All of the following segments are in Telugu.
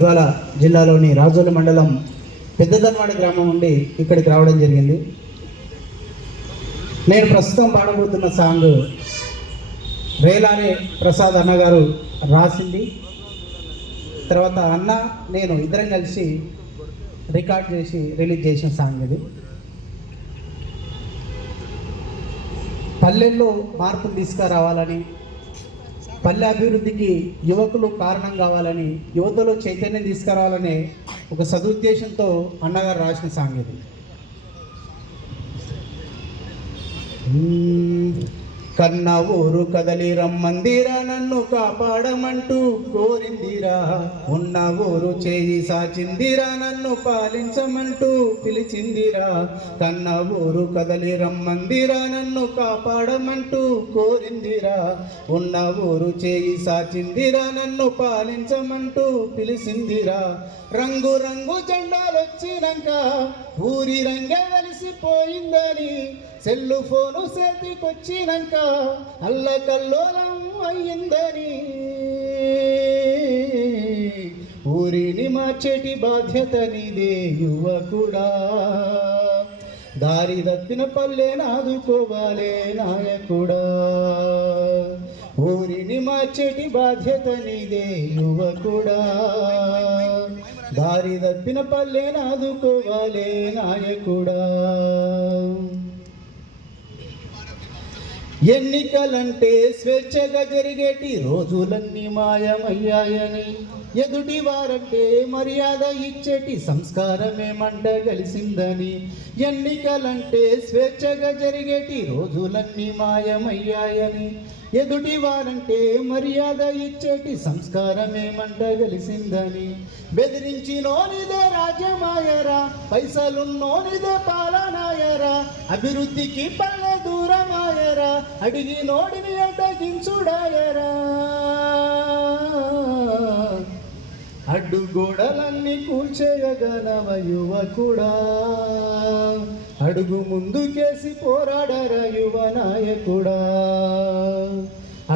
ఇవాళ జిల్లాలోని రాజోలి మండలం పెద్దదన్వాడ గ్రామం నుండి ఇక్కడికి రావడం జరిగింది. నేను ప్రస్తుతం పాడబోతున్న సాంగ్ రేలానే ప్రసాద్ అన్నగారు రాసింది. తర్వాత అన్న నేను ఇద్దరం కలిసి రికార్డ్ చేసి రిలీజ్ చేసిన సాంగ్ ఇది. పల్లెల్లో మార్పులు తీసుకురావాలని, పల్లె అభివృద్ధికి యువకులు కారణం కావాలని, యువతలో చైతన్యం తీసుకురావాలనే ఒక సదుద్దేశంతో అన్నగారు రాసిన సాంగ్ ఇది. కన్న ఊరు కదలి రమ్మందిరా, నన్ను కాపాడమంటూ కోరిందిరా. ఉన్న ఊరు చేయి సాచిందిరా, నన్ను పాలించమంటూ పిలిచిందిరా. కన్న ఊరు కదలి రమ్మందిరా, నన్ను కాపాడమంటూ కోరిందిరా. ఉన్న ఊరు చేయి సాచిందిరా, నన్ను పాలించమంటూ పిలిచిందిరా. రంగు రంగు జెండాలొచ్చినాక ఊరి రంగే వెలిసిపోయిందని, సెల్లు ఫోను చేతికొచ్చినాక అల్లకల్లోలం అయ్యిందని, ఊరిని మార్చేటి బాధ్యత నీదే యువకుడా. దారి తప్పిన పల్లె నాదుకోవాలే నాయకుడా. ఊరిని మార్చేటి బాధ్యత నీదే యువకుడా. దారి తప్పిన పల్లె నాదుకోవాలే నాయకుడా. ఎన్నికలంటే స్వేచ్ఛగా జరిగేటి రోజులన్నీ మాయమయ్యాయని, ఎదుటి వారంటే మర్యాద ఇచ్చేటి సంస్కారమేమంట కలిసిందని. ఎన్నికలంటే స్వేచ్ఛగా జరిగేటి రోజులన్నీ మాయమయ్యాయని, ఎదుటి వారంటే మర్యాద ఇచ్చేటి సంస్కారమేమంట కలిసిందని. బెదిరించినోనిదే రాజ్యమాయరా, పైసలున్నోనిదే పాలనాయరా. అభివృద్ధికి పల్లె దూరమాయరా, అడిగి నోడిని అడ్డగించుడాయరా. అడ్డుగోడలన్నీ కూల్చేయగలవ యువకుడా. అడుగు ముందుకేసి పోరాడరా యువ నాయకుడా.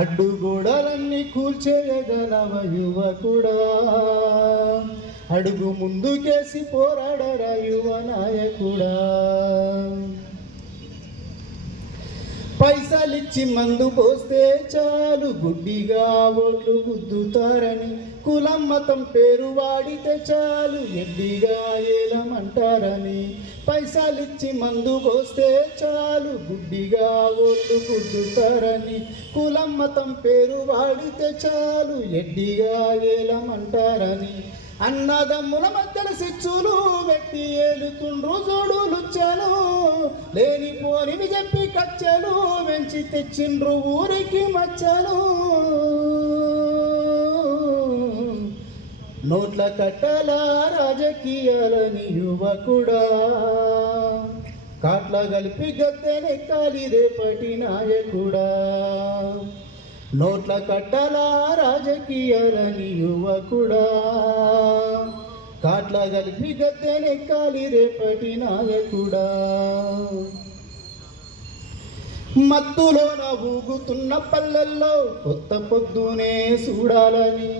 అడ్డుగోడలన్నీ కూల్చేయగలవ యువకుడా. అడుగు ముందుకేసి పోరాడరా యువ నాయకుడా. పైసలిచ్చి మందు పోస్తే చాలు గుడ్డిగా ఓట్లు గుద్దుతారని, కులం మతం పేరు వాడితే చాలు ఎడ్డిగా ఏలమంటారని. పైసలిచ్చి మందు పోస్తే చాలు గుడ్డిగా ఓట్లు గుద్దుతారని, కులం మతం పేరు వాడితే చాలు ఎడ్డిగా ఏలమంటారని. అన్నదమ్ముల మధ్యల సిచ్చులు పెట్టి ఏలుతుండ్రు జోడులుచ్చాను, లేనిపోనివి చెప్పి కచ్చలు వెంచి తెచ్చిండ్రు ఊరికి మచ్చలు. నోట్ల కట్టల రాజకీయాలని యువకుడా, కాట్ల కలిపి గద్దెనెక్కాలి రేపటి నాయకుడా. నోట్ల కట్టల రాజకీయాలని యువకుడా, కాట్ల కలిపి గద్దెనెక్కాలి రేపటి నాయకుడా. మత్తులోన ఊగుతున్న పల్లెల్లో కొత్త పొద్దునే చూడాలని,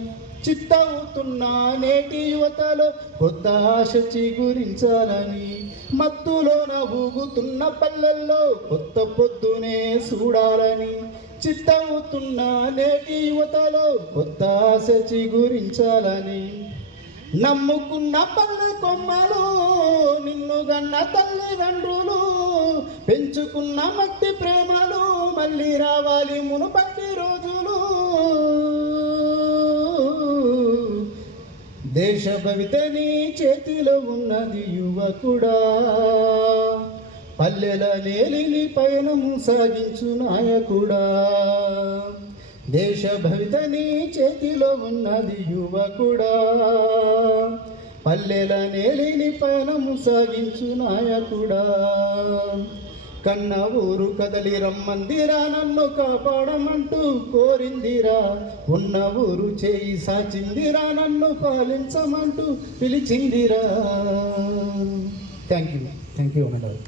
చిత్తవుతున్న నేటి యువతలో కొత్త ఆశ చిగురించాలని. మత్తులోన ఊగుతున్న పల్లెల్లో కొత్త పొద్దునే చూడాలని, చిత్తవుతున్న నేటి యువతలో కొత్త ఆశ చిగురించాలని. నమ్ముకున్న పల్లె కొమ్మలు, నిన్ను గన్న తల్లిదండ్రులు, పెంచుకున్న మట్టి ప్రేమలు మళ్ళీ రావాలి మునుపటి రోజులు. దేశ భవిత నీ చేతిలో ఉన్నది యువకుడా. పల్లెల నేలిని పయనం సాగించు నాయకుడా. దేశ భవిత నీ చేతిలో ఉన్నది యువకుడా. పల్లెల నేలిని పయనం సాగించు నాయకుడా. కన్న ఊరు కదలి రమ్మందిరా, నన్ను కాపాడమంటూ కోరిందిరా. ఉన్న ఊరు చేయి సాచిందిరా, నన్ను పాలించమంటూ పిలిచిందిరా. థ్యాంక్ యూ అన్నగారు.